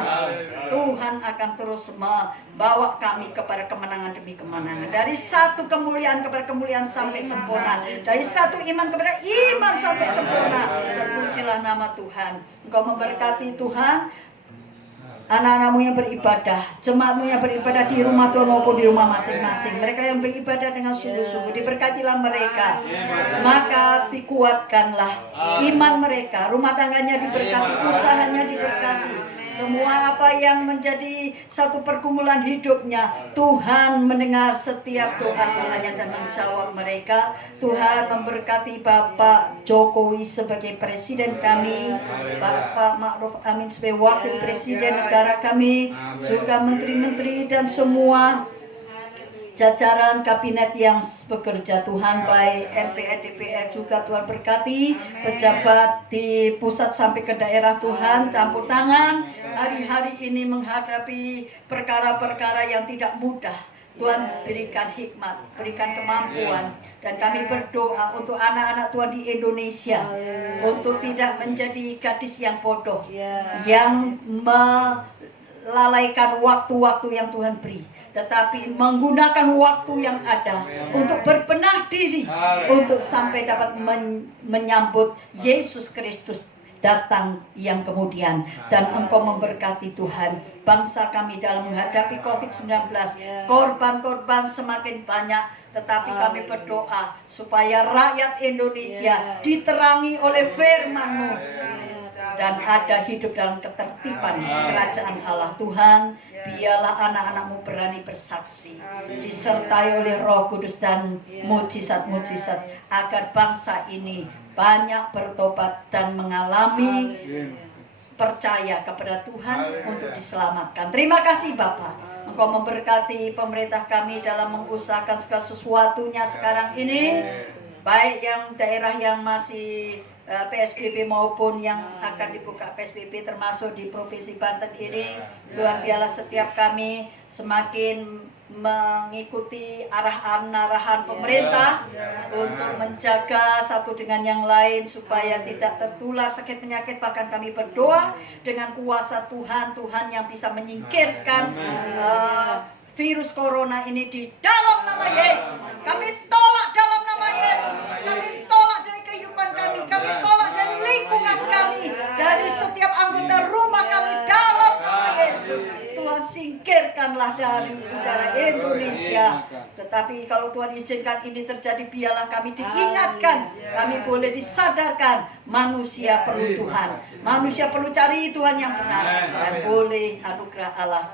Tuhan akan terus membawa kami kepada kemenangan demi kemenangan, dari satu kemuliaan kepada kemuliaan sampai sempurna, dari satu iman kepada iman sampai sempurna. Terpujilah nama Tuhan. Engkau memberkati Tuhan anak-anakmu yang beribadah, jemaatmu yang beribadah di rumah Tuhan maupun di rumah masing-masing. Mereka yang beribadah dengan sungguh-sungguh, diberkatilah mereka, maka dikuatkanlah iman mereka, rumah tangganya diberkati, usahanya diberkati. Semua apa yang menjadi satu pergumulan hidupnya, Tuhan mendengar setiap doa-doanya dan menjawab mereka. Tuhan memberkati Bapak Jokowi sebagai presiden kami, Bapak Ma'ruf Amin sebagai wakil presiden negara kami, juga menteri-menteri dan semua jajaran kabinet yang bekerja. Tuhan, baik MPR, DPR juga Tuhan berkati, pejabat di pusat sampai ke daerah. Tuhan campur tangan hari-hari ini menghadapi perkara-perkara yang tidak mudah. Tuhan berikan hikmat, berikan kemampuan. Dan kami berdoa untuk anak-anak Tuhan di Indonesia, untuk tidak menjadi gadis yang bodoh, yang melalaikan waktu-waktu yang Tuhan beri, tetapi menggunakan waktu yang ada untuk berbenah diri, untuk sampai dapat menyambut Yesus Kristus datang yang kemudian. Dan Engkau memberkati Tuhan bangsa kami dalam menghadapi COVID-19. Korban-korban semakin banyak, tetapi kami berdoa supaya rakyat Indonesia diterangi oleh firman-Mu dan ada hidup dalam ketertiban kerajaan Allah. Tuhan, biarlah anak-anak-Mu berani bersaksi, disertai oleh Roh Kudus dan mujizat-mujizat, agar bangsa ini banyak bertobat dan mengalami percaya kepada Tuhan untuk diselamatkan. Terima kasih Bapa. Engkau memberkati pemerintah kami dalam mengusahakan segala sesuatunya sekarang ini, baik yang daerah yang masih PSBB maupun yang akan dibuka PSBB, termasuk di Provinsi Banten ini. Tuhan, biarlah setiap kami semakin mengikuti arahan-arahan pemerintah untuk menjaga satu dengan yang lain supaya tidak tertular sakit penyakit. Bahkan kami berdoa dengan kuasa Tuhan, Tuhan yang bisa menyingkirkan virus corona ini di dalam nama Yesus. Kami tolak dalam nama Yesus. Kami tolak dari kehidupan kami, kami tolak dari lingkungan kami, dari setiap anggota rumah kami dalam nama Yesus. Tuhan, singkirkanlah dari udara Indonesia. Tetapi kalau Tuhan izinkan ini terjadi, biarlah kami diingatkan, kami boleh disadarkan, manusia perlu Tuhan, manusia perlu cari Tuhan yang benar, dan boleh anugerah Allah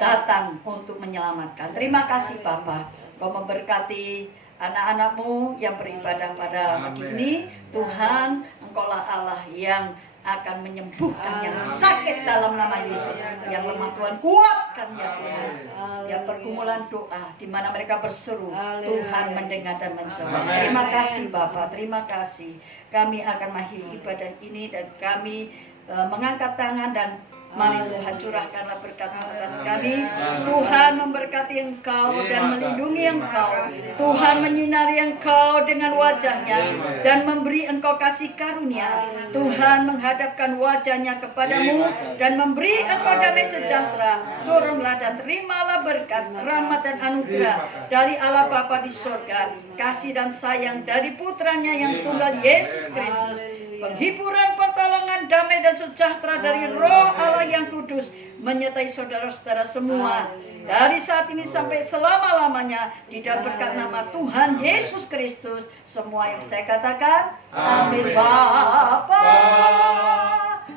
datang untuk menyelamatkan. Terima kasih Bapa. Kau memberkati anak-anak-Mu yang beribadah pada pagi ini. Tuhan, Engkaulah Allah yang akan menyembuhkan yang sakit dalam nama Yesus. Yang lemah Tuhan kuatkan ya Tuhan. Setiap pergumulan doa di mana mereka berseru, Tuhan mendengar dan menjawab. Terima kasih Bapa, terima kasih. Kami akan mengakhiri ibadah ini dan kami mengangkat tangan dan mari Tuhan curahkanlah berkat atas kami. Tuhan memberkati Engkau dan melindungi Engkau. Tuhan menyinari Engkau dengan wajahnya dan memberi Engkau kasih karunia. Tuhan menghadapkan wajahnya kepadamu dan memberi Engkau damai sejahtera. Turunlah dan terimalah berkat, rahmat dan anugerah dari Allah Bapa di surga, kasih dan sayang dari putranya yang tunggal Yesus Kristus, penghiburan, pertolongan, damai dan sejahtera dari Roh Allah yang kudus menyertai saudara-saudara semua dari saat ini sampai selama-lamanya di dalam berkat nama Tuhan Yesus Kristus. Semua yang percaya katakan amin. Bapa,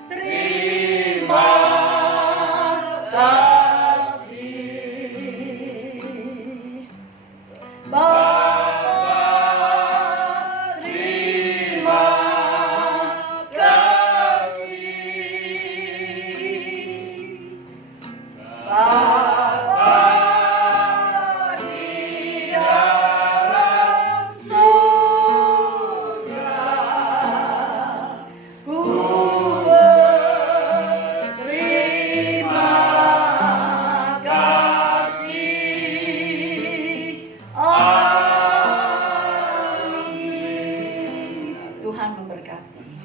terima kasih. Tuhan memberkati.